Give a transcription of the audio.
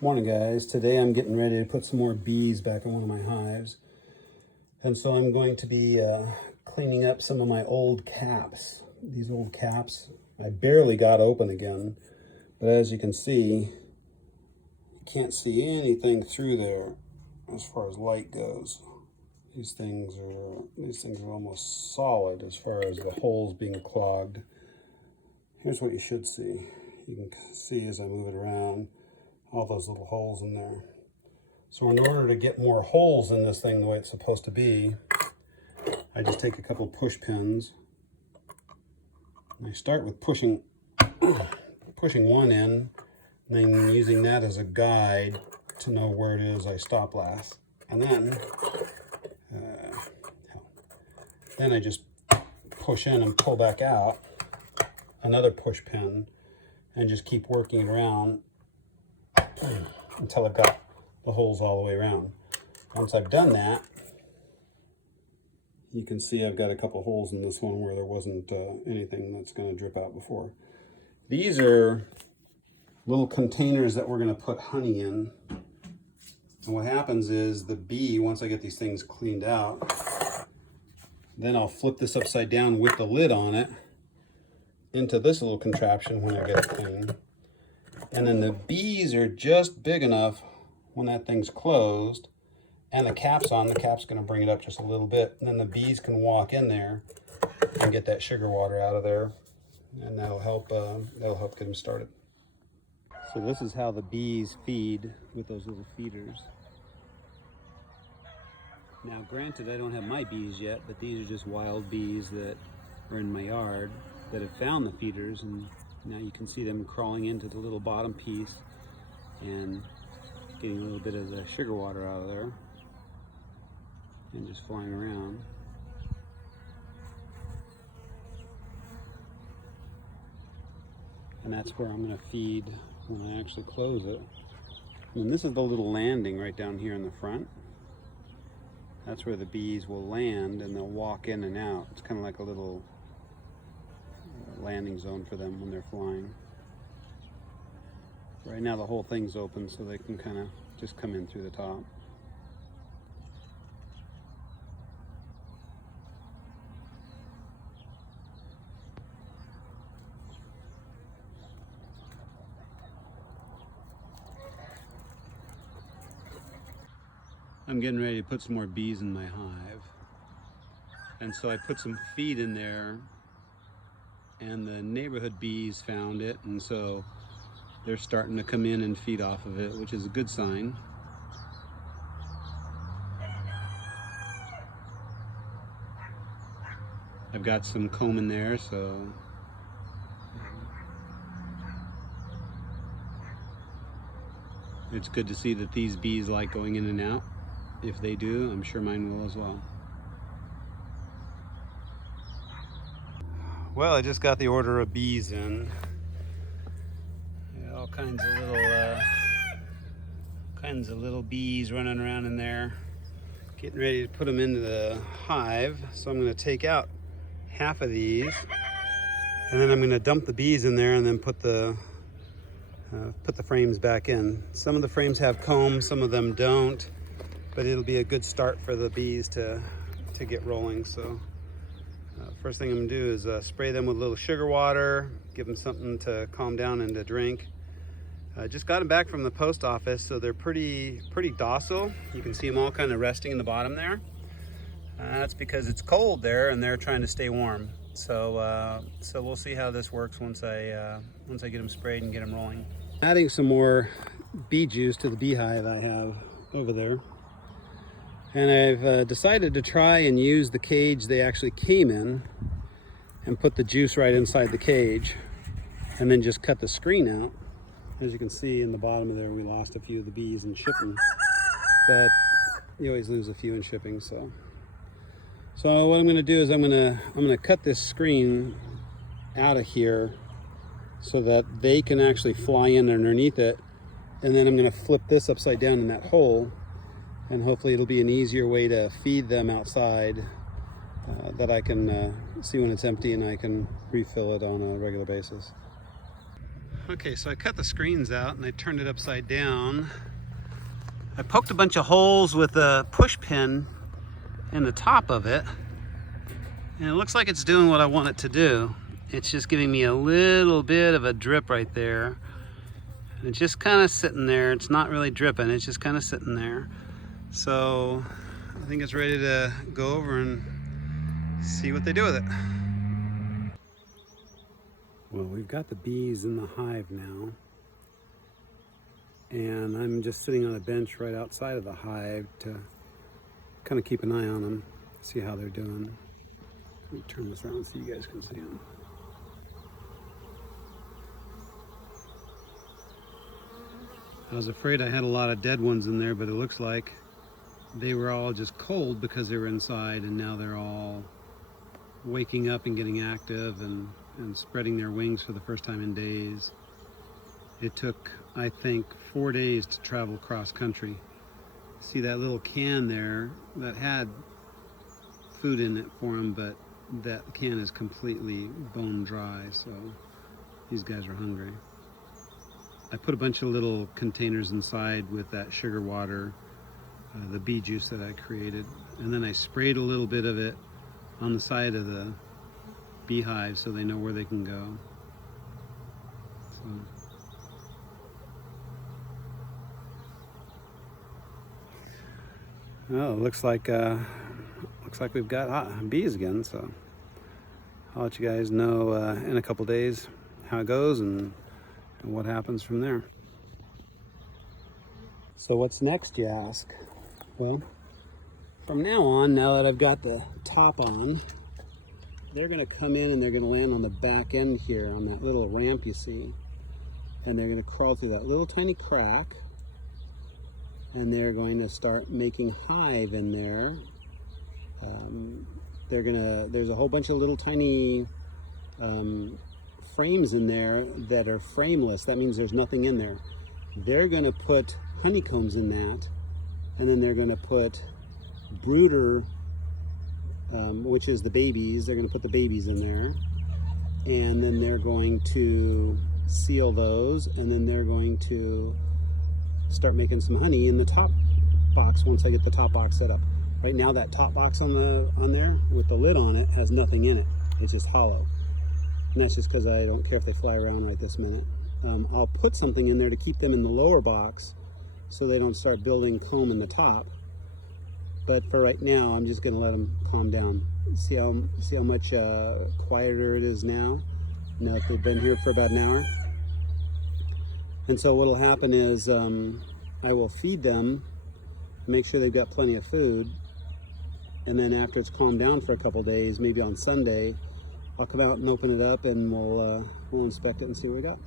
Morning guys, today I'm getting ready to put some more bees back in one of my hives. And so I'm going to be cleaning up some of my old caps. These old caps, I barely got open again. But as you can see, you can't see anything through there as far as light goes. These things are almost solid as far as the holes being clogged. Here's what you should see. You can see as I move it around, all those little holes in there. So in order to get more holes in this thing the way it's supposed to be, I just take a couple push pins. And I start with pushing one in, and then using that as a guide to know where it is I stop last. And then I just push in and pull back out another push pin and just keep working it around until I've got the holes all the way around. Once I've done that, you can see I've got a couple holes in this one where there wasn't anything that's going to drip out before. These are little containers that we're going to put honey in. And what happens is the bee, once I get these things cleaned out, then I'll flip this upside down with the lid on it into this little contraption when I get it clean. And then the bees are just big enough when that thing's closed and the cap's on, the cap's going to bring it up just a little bit. And then the bees can walk in there and get that sugar water out of there. And that'll help get them started. So this is how the bees feed with those little feeders. Now granted, I don't have my bees yet, but these are just wild bees that are in my yard that have found the feeders, and now you can see them crawling into the little bottom piece and getting a little bit of the sugar water out of there and just flying around. And that's where I'm going to feed when I actually close it. And this is the little landing right down here in the front. That's where the bees will land and they'll walk in and out. It's kind of like a little landing zone for them when they're flying. Right now the whole thing's open so they can kind of just come in through the top. I'm getting ready to put some more bees in my hive. And so I put some feed in there, and the neighborhood bees found it, and so they're starting to come in and feed off of it, which is a good sign. I've got some comb in there, so it's good to see that these bees like going in and out. If they do, I'm sure mine will as well. Well, I just got the order of bees in. Yeah, all kinds of little bees running around in there, getting ready to put them into the hive. So I'm going to take out half of these, and then I'm going to dump the bees in there, and then put the frames back in. Some of the frames have comb, some of them don't, but it'll be a good start for the bees to get rolling. So first thing I'm gonna do is spray them with a little sugar water, give them something to calm down and to drink. I just got them back from the post office, so they're pretty docile. You can see them all kind of resting in the bottom there. That's because it's cold there and they're trying to stay warm. So we'll see how this works once I get them sprayed and get them rolling. Adding some more bee juice to the beehive I have over there. And I've decided to try and use the cage they actually came in and put the juice right inside the cage and then just cut the screen out. As you can see in the bottom of there, we lost a few of the bees in shipping, but you always lose a few in shipping. So what I'm going to do is I'm going to cut this screen out of here so that they can actually fly in underneath it, and then I'm going to flip this upside down in that hole, and hopefully it'll be an easier way to feed them outside that I can see when it's empty and I can refill it on a regular basis. Okay, so I cut the screens out and I turned it upside down. I poked a bunch of holes with a push pin in the top of it, and it looks like it's doing what I want it to do. It's just giving me a little bit of a drip right there. And it's just kind of sitting there. It's not really dripping, it's just kind of sitting there. So I think it's ready to go over and see what they do with it. Well, we've got the bees in the hive now, and I'm just sitting on a bench right outside of the hive to kind of keep an eye on them, see how they're doing. Let me turn this around so you guys can see them. I was afraid I had a lot of dead ones in there, but it looks like they were all just cold because they were inside, and now they're all waking up and getting active and spreading their wings for the first time in days. It took, I think, 4 days to travel cross country. See that little can there that had food in it for them, but that can is completely bone dry, so these guys are hungry. I put a bunch of little containers inside with that sugar water, the bee juice that I created, and then I sprayed a little bit of it on the side of the beehive so they know where they can go. Well, it looks like we've got bees again, so I'll let you guys know in a couple days how it goes and what happens from there. So what's next, you ask? Well, from now on, now that I've got the top on, they're going to come in and they're going to land on the back end here on that little ramp you see, and they're going to crawl through that little tiny crack, and they're going to start making hive in there. There's a whole bunch of little tiny frames in there that are frameless. That means there's nothing in there. They're going to put honeycombs in that, and then they're going to put brooder, which is the babies. They're going to put the babies in there, and then they're going to seal those, and then they're going to start making some honey in the top box once I get the top box set up. Right now that top box on there with the lid on it has nothing in it. It's just hollow. And that's just because I don't care if they fly around right this minute. I'll put something in there to keep them in the lower box so they don't start building comb in the top. But for right now, I'm just going to let them calm down. See how much quieter it is now that they've been here for about an hour. And so what'll happen is I will feed them, make sure they've got plenty of food, and then after it's calmed down for a couple days, maybe on Sunday, I'll come out and open it up, and we'll inspect it and see what we got.